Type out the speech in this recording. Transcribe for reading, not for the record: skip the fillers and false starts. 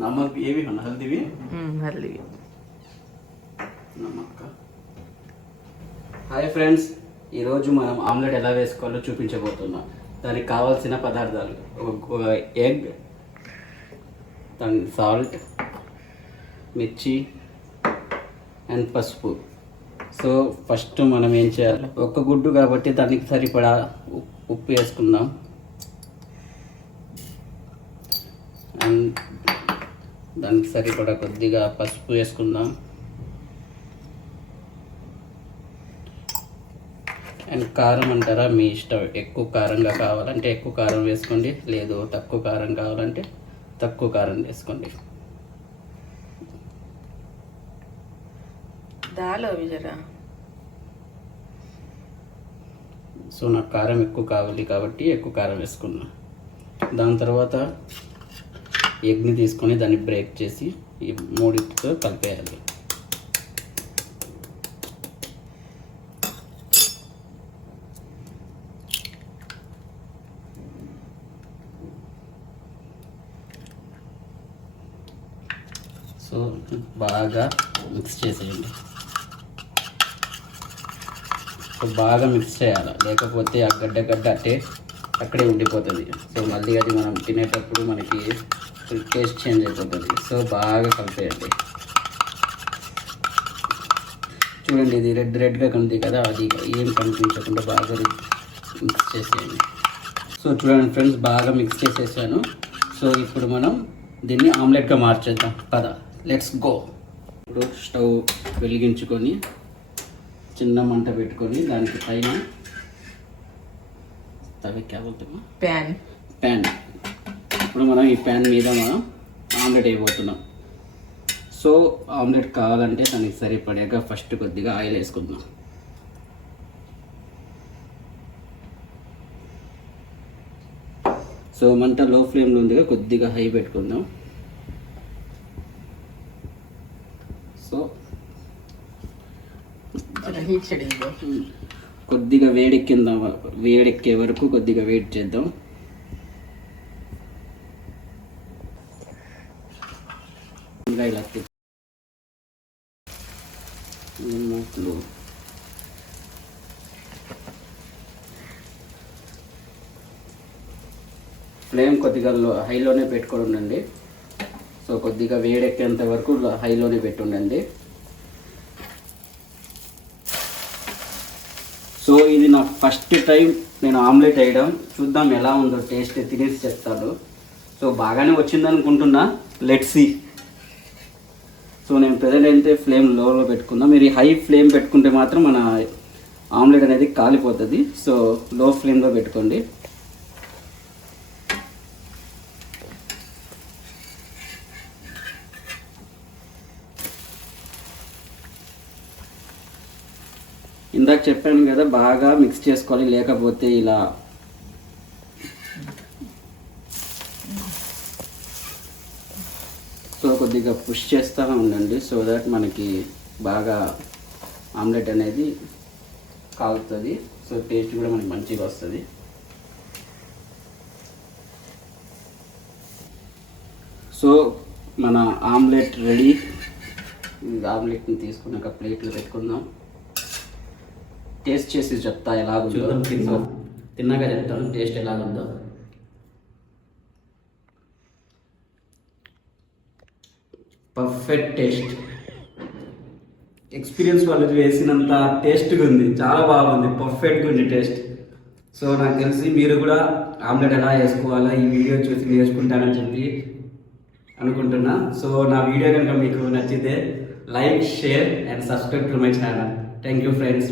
नमक ये भी होना हल्दी भी हल्दी नमक का హాయ్ ఫ్రెండ్స్ ఈరోజు మనం ఆమ్లెట్ ఎలా వేసుకోవాలో చూపించబోతున్నాం. దానికి కావాల్సిన పదార్థాలు ఒక ఎగ్, సాల్ట్, మిర్చి అండ్ పసుపు. సో ఫస్ట్ మనం ఏం చేయాలి, ఒక గుడ్డు కాబట్టి దానికి సరిపడా ఉప్పు వేసుకుందాం. అండ్ దానికి సరిపడా కొద్దిగా పసుపు వేసుకుందాం. అండ్ కారం అంటారా మీ ఇష్టం, ఎక్కువ కారంగా కావాలంటే ఎక్కువ కారం వేసుకోండి, లేదు తక్కువ కారం కావాలంటే తక్కువ కారం వేసుకోండి. సో నాకు కారం ఎక్కువ కావాలి కాబట్టి ఎక్కువ కారం వేసుకున్నా. దాని తర్వాత ఎగ్ని తీసుకొని దాన్ని బ్రేక్ చేసి ఈ మూడితో కలిపేయాలి. సో బాగా మిక్స్ చేసేయండి. సో బాగా మిక్స్ చేయాలి, లేకపోతే ఆ గడ్డ అక్కడే ఉండిపోతుంది. సో మళ్ళీ అది మనం తినేటప్పుడు మనకి టేస్ట్ చేంజ్ అయిపోతుంది. సో బాగా కలిపేయండి. చూడండి ఇది రెడ్గా కనిపిస్తుంది కదా, అది ఏం కనిపించకుండా బాగా మిక్స్ చేసేయండి. సో చూడండి ఫ్రెండ్స్, బాగా మిక్స్ చేసేసాను. సో ఇప్పుడు మనం దీన్ని ఆమ్లెట్గా మార్చేద్దాం. పద, లెట్స్ గో. ఇప్పుడు స్టవ్ వెలిగించుకొని చిన్న మంట పెట్టుకొని దానికి పైన ప్యాన్. ఇప్పుడు మనం ఈ ప్యాన్ మీద మనం ఆమ్లెట్ వేయబోతున్నాం. సో ఆమ్లెట్ కావాలంటే దానికి సరిపడేగా ఫస్ట్ కొద్దిగా ఆయిల్ వేసుకుందాం. సో మంట లో ఫ్లేమ్లో ఉందిగా, కొద్దిగా హై పెట్టుకుందాం. సో కొద్దిగా వేడెక్కే వరకు కొద్దిగా వెయిట్ చేద్దాం. ఇలా ఫ్లేమ్ కొద్దిగా హైలోనే పెట్టుకొని ఉండండి. సో కొద్దిగా వేడెక్కేంత వరకు హైలోనే పెట్టుండండి. సో ఇది నా ఫస్ట్ టైం నేను ఆమ్లెట్ వేయడం. చూద్దాం ఎలా ఉందో, టేస్ట్ తినేసి చెప్తాను. సో బాగానే వచ్చింది అనుకుంటున్నా, లెట్స్ సీ. సో నేను ప్రజెంట్ అయితే ఫ్లేమ్ లోలో పెట్టుకున్నా. మీరు హై ఫ్లేమ్ పెట్టుకుంటే మాత్రం మన ఆమ్లెట్ అనేది కాలిపోతుంది. సో లో ఫ్లేమ్లో పెట్టుకోండి. ఇందాక చెప్పాను కదా, బాగా మిక్స్ చేసుకోవాలి, లేకపోతే ఇలా సో కొద్దిగా పుష్ చేస్తూనే ఉండండి. సో దట్ మనకి బాగా ఆమ్లెట్ అనేది కాలుతుంది. సో టేస్ట్ కూడా మనకి మంచిగా వస్తుంది. సో మన ఆమ్లెట్ రెడీ. ఆమ్లెట్ని తీసుకున్నాక ప్లేట్లో పెట్టుకుందాం. టేస్ట్ చేసి చెప్తా ఎలాగుందో. తిన్నాక చెప్తాను టేస్ట్ ఎలాగుందో. Perfect taste. ఎక్స్పీరియన్స్ వాళ్ళు వేసినంత టేస్ట్గా ఉంది, చాలా బాగుంది, పర్ఫెక్ట్గా ఉంది టేస్ట్. సో నాకు తెలిసి మీరు కూడా ఆమ్లెట్ ఎలా వేసుకోవాలా ఈ వీడియో చూసి నేర్చుకుంటానని చెప్పి అనుకుంటున్నా. సో నా వీడియో కనుక మీకు నచ్చితే like, share and subscribe to my channel. Thank you friends.